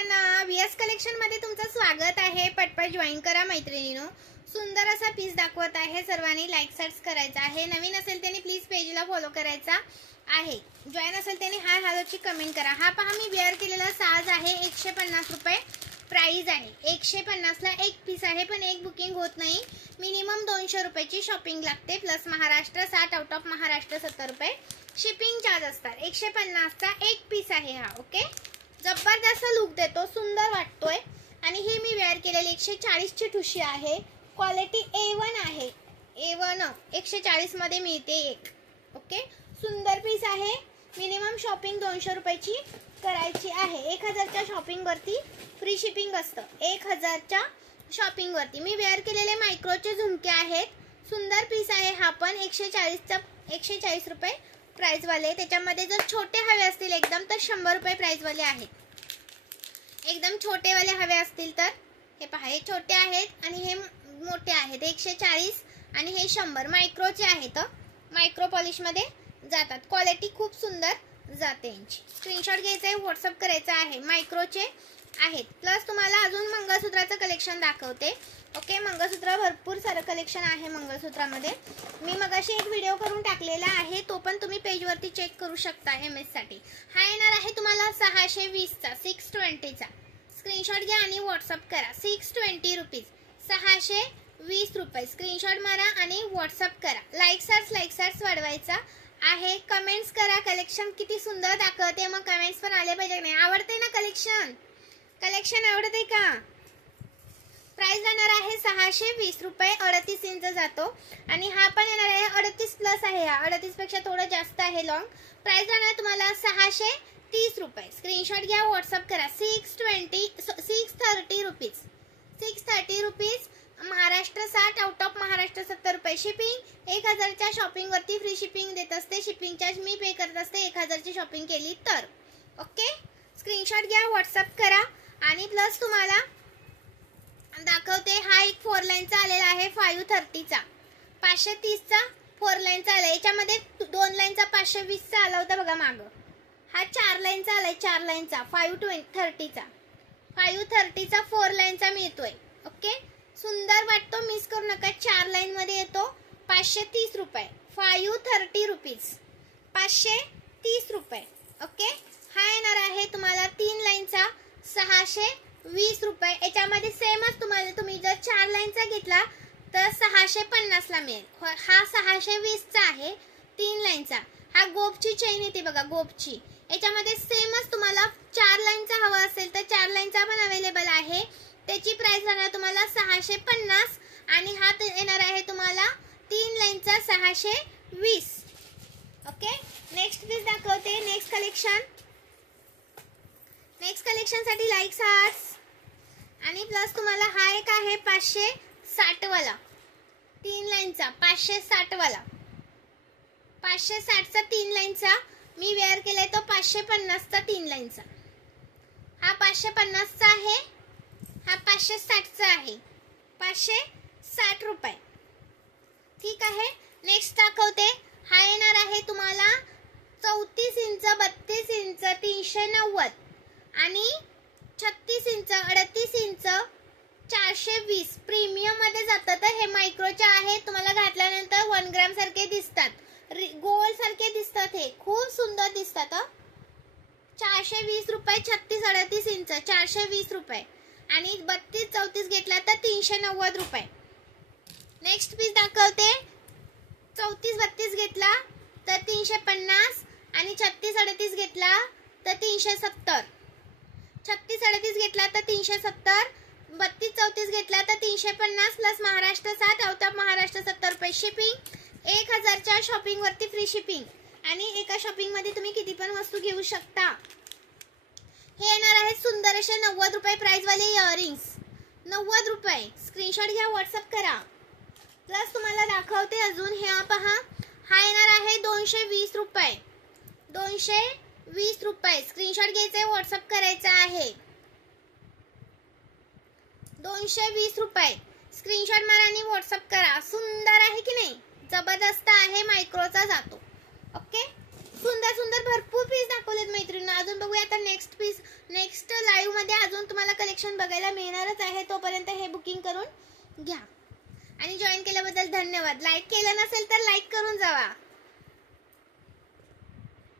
सगळ्यांना VS collection मध्ये तुमचं स्वागत आहे। पटपट जॉइन करा मैत्रिणींनो। सुंदर असा पीस दाखवत आहे, सर्वांनी लाईक सर्च करायचा आहे। नवीन असेल त्यांनी प्लीज पेजला फॉलो करायचा आहे। जॉइन असेल त्यांनी हाय हॅलोची कमेंट करा। हा पहा मी वेअर केलेला साज आहे, 150 रुपये प्राइस आहे। 150 ला एक पीस आहे, पण एक बुकिंग होत नाही। मिनिमम 200 रुपयाची शॉपिंग लागते, plus Maharashtra 60, out of Maharashtra 70 रुपये शिपिंग चार्ज असतात। 150 चा एक पीस आहे हा। ओके, जबरदस्त लुक देतो, सुंदर वाटतोय। आणि ही मी वेअर केलेली 140 ची ठुशी आहे। क्वालिटी A1 आहे, A1 140 मध्ये मिळते एक। ओके, सुंदर पीस आहे। मिनिमम शॉपिंग 200 रुपयाची करायची आहे। 1000 च्या शॉपिंग वरती फ्री शिपिंग असतं। 1000 च्या शॉपिंग वरती मी वेअर केलेले मायक्रोचे झुमके आहेत। सुंदर पीस आहे हा पण 140 रुपये प्राइस वाले। त्याच्यामध्ये जर छोटे हवे असतील एकदम तर 100 रुपये प्राइस वाले आहेत। एकदम छोटे वाले हवे असतील तर हे पहा, हे छोटे आहेत आणि हे मोठे आहेत। 140 आणि हे 100 मायक्रोचे आहेत। मायक्रो पॉलिश मध्ये जातात, क्वालिटी खूप सुंदर जाते यांची। स्क्रीनशॉट घ्यायचा आहे, व्हॉट्सअप करायचा आहे। मायक्रोचे आहेत। प्लस तुम्हाला अजून मंगळसूत्राचं कलेक्शन दाखवते। ओके, मंगळसूत्र भरपूर सारं कलेक्शन आहे मंगळसूत्रामध्ये। मी मगाशी एक व्हिडिओ करून टाकलेला आहे, तो पण तुम्ही पेजवरती चेक करू शकता। MS साठी हा येणार आहे तुम्हाला 620 चा 620 चा। स्क्रीनशॉट घ्या आणि व्हॉट्सअप करा। 620 रुपीज, 620 रुपये। स्क्रीनशॉट मारा आणि व्हॉट्सअप करा। लाईक सर्च वाढवायचा आहे। कमेंट्स करा, कलेक्शन किती सुंदर दाखवते। मग कमेंट्स पण आले पाहिजे नाही? आवडते ना कलेक्शन आवडते का? प्राइस राहणार आहे 620 रुपये। 38 इंच जातो आणि हा पण येणार आहे 38 प्लस आहे। हा 38 पेक्षा थोडं जास्त आहे लॉंग। प्राइस राहणार तुम्हाला 630 रुपये। स्क्रीनशॉट घ्या, व्हॉट्सअप करा। 630 rupees, 630 rupees. Maharashtra 60, out of Maharashtra 70 रुपये शिपिंग। 1000 च्या शॉपिंग वरती फ्री शिपिंग देत असते। शिपिंग चार्ज मी पे करत असते 1000 ची शॉपिंग केली तर। ओके, स्क्रीनशॉट घ्या, व्हॉट्सअप करा। आणि प्लस तुम्हाला दाखवते, हा एक 4 लाईनचा आलेला आहे 530 चा। 530 चा 4 लाईनचा आला। याच्यामध्ये 2 लाईनचा 520 चा आला होता बघा माग। हा 4 लाईनचा आलाय, 4 लाईनचा 530 चा। 530 चा 4 लाईनचा मिळतोय। ओके, सुंदर वाटतो, मिस करू नका। 4 लाईन मध्ये येतो। 530 रुपये, 530 रुपीज, 530 रुपये। ओके, हा येणार आहे तुम्हाला 3 लाईनचा 620 रुपये। याच्यामध्ये सेमच तुम्ही जर 4 लाईनचा घेतला तर 650 ला मिळेल। हा 620 चा आहे 3 लाईनचा। हा गोपची चेन येते बघा, गोपची। याच्यामध्ये सेमच तुम्हाला 4 लाईनचा हवा असेल तर 4 लाईनचा पण अवेलेबल आहे। त्याची प्राइस राहणार तुम्हाला 650 आणि हा येणार आहे तुम्हाला 3 लाईनचा 620। ओके, नेक्स्ट पीस दाखवते। नेक्स्ट कलेक्शन साठी लाईक सर्च आणि प्लस तुम्हाला हा एक आहे 560 वाला 3 लाईनचा 560 वाला। 560 चा 3 लाईनचा मी वेअर केलाय तो 550 चा 3 लाईनचा। हा 550 चा आहे, हा 560 चा आहे। 560 रुपये, ठीक आहे। नेक्स्ट दाखवते, हा येणार आहे तुम्हाला 34 इंच 32 इंच 390 आणि 36 इंच 38 इंच 420 प्रीमियम मध्ये जातात। तर हे मायक्रोचे आहे। तुम्हाला घातल्यानंतर 1 ग्रॅम सारखे दिसतात, गोल सारखे दिसतात। हे खूप सुंदर दिसतात। 420 रुपये। 36 38 इंच 420 रुपये आणि 32 34 घेतला तर 390 रुपये। नेक्स्ट पीस दाखवते, 34 32 घेतला तर 350 आणि 36 38 घेतला तर 370। 36 38 घेतला तर 370, 32 34 घेतला तर 350 plus Maharashtra 60, out of Maharashtra 70 रुपये शिपिंग। 1000 च्या शॉपिंग वरती फ्री शिपिंग आणि एका शॉपिंग मध्ये तुम्ही किती पण वस्तू घेऊ शकता। हे येणार आहे सुंदर असे 90 रुपये प्राइस वाले इयरिंग्स, 90 रुपये। स्क्रीनशॉट घ्या, व्हॉट्सअप करा। प्लस तुम्हाला दाखवते अजून, हे पहा, हा येणार आहे 220 रुपये, 220 रुपये। स्क्रीनशॉट घ्यायचा, व्हॉट्सअप करायचा आहे। 220 रुपये। स्क्रीनशॉट मारा आणि व्हॉट्सअप करा। सुंदर आहे की नाही? जबरदस्त आहे, मायक्रोचा जातो। ओके, सुंदर सुंदर भरपूर पीस दाखवलेत मैत्रिणी. अजून बघूया आता नेक्स्ट पीस. नेक्स्ट लाईव्ह मध्ये अजून तुम्हाला कलेक्शन बघायला मिळणारच आहे. तोपर्यंत हे बुकिंग करून घ्या. आणि जॉईन केल्याबद्दल धन्यवाद. लाईक केलं नसेल तर लाईक करून जावा.